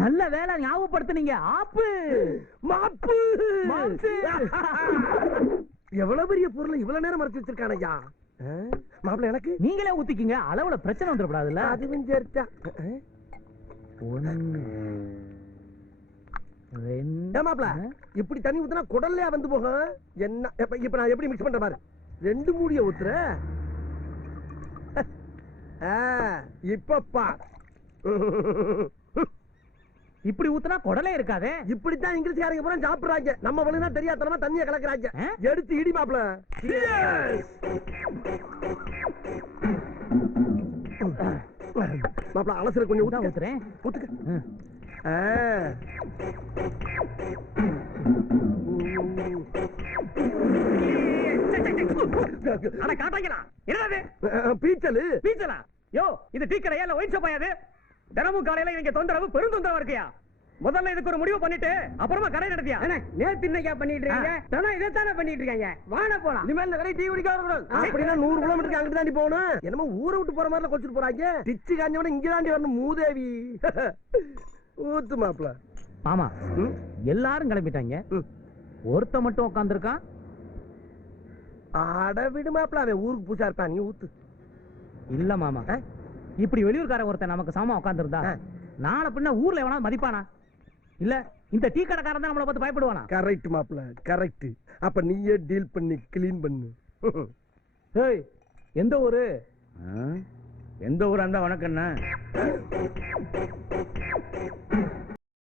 நல்ல வேலை ஞாபகப்படுத்துனீங்க. ஆப்பு மாப்பு மாப்ஸு. எவ்வளவு பெரிய பொருள் இவ்வளவு நேரம் மறைச்சு வச்சிருக்கான ஐயா. மாப்பிள்ள எனக்கு நீங்களே ஊத்திக்கிங்க. அளவுல பிரச்சனை வந்துடக்கூடாதுல்ல. அதுவும் சேர்த்தா. ஒண்ணு ரெண்டு. மாப்பிள்ள இப்படி தண்ணி ஊத்துனா குடல்லையா வந்து போகும். என்ன இப்ப நான் எப்படி மிக்ஸ் பண்ற பாரு. ரெண்டு மூடிய ஊத்துற. இப்ப பார். இப்படி ஊத்துனா குடலே இருக்காதே. இப்படித்தான் இங்கிலீஷ்காரங்க பூரா சாப்பிடுறாங்க. நம்ம வழினா தெரியாதனமா தண்ணிய கலக்குறாங்க. எடுத்து இடி மாப்பிள்ள. மாப்பிள்ள அலசல கொஞ்சம் ஊத்துறேன். ஊத்துக்க. அட காட்டாங்கடா. என்னது பீச்சலு? பீச்சலா? யோ இது டீ கடையா இல்ல ஒயின் ஷாப்பா இது? தினமும் காலையில இங்க தொந்தரவு பெரும் தொந்தரவு இருக்கியா? முதல்ல இதுக்கு ஒரு முடிவு பண்ணிட்டு அப்புறமா கடை நடத்தியா? நேத்து இன்னைக்கா பண்ணிட்டு இருக்கீங்க? தானே இதைத்தானே பண்ணிட்டு இருக்காங்க. வாங்க போலாம். இனிமேல் இந்த கடை டீ குடிக்க வரக்கூடாது. அப்படின்னா 100 கிலோமீட்டருக்கு அங்கிட்டு தாண்டி போகணும். என்னமோ ஊரை விட்டு போற மாதிரி கொச்சிட்டு போறாங்க. டிச்சு காஞ்சவன இங்க தாண்டி வரணும். மூதேவி. ஊத்து மாப்பிள்ள. ஆமா எல்லாரும் கிளம்பிட்டாங்க. ஒருத்த மட்டும் உட்கார்ந்திருக்கான். ஆட விடு மாப்பிள்ள. அவன் ஊருக்கு பூசா இருப்பான். நீ ஊத்து. இல்ல மாமா, இப்படி வெளியூர்காரன் ஒருத்தன் நமக்கு சாமா உட்கார்ந்திருந்தா நாளை பின்ன ஊர்ல எவனா மதிப்பானா? இல்ல இந்த டீ கடைக்காரன் தான் நம்மளை பார்த்து பயப்படுவானா? கரெக்ட் மாப்பிள்ள, கரெக்ட். அப்ப நீயே டீல் பண்ணி கிளீன் பண்ணு. ஏய் எந்த ஊரு? எந்த ஊரா இருந்தா வணக்கண்ணா.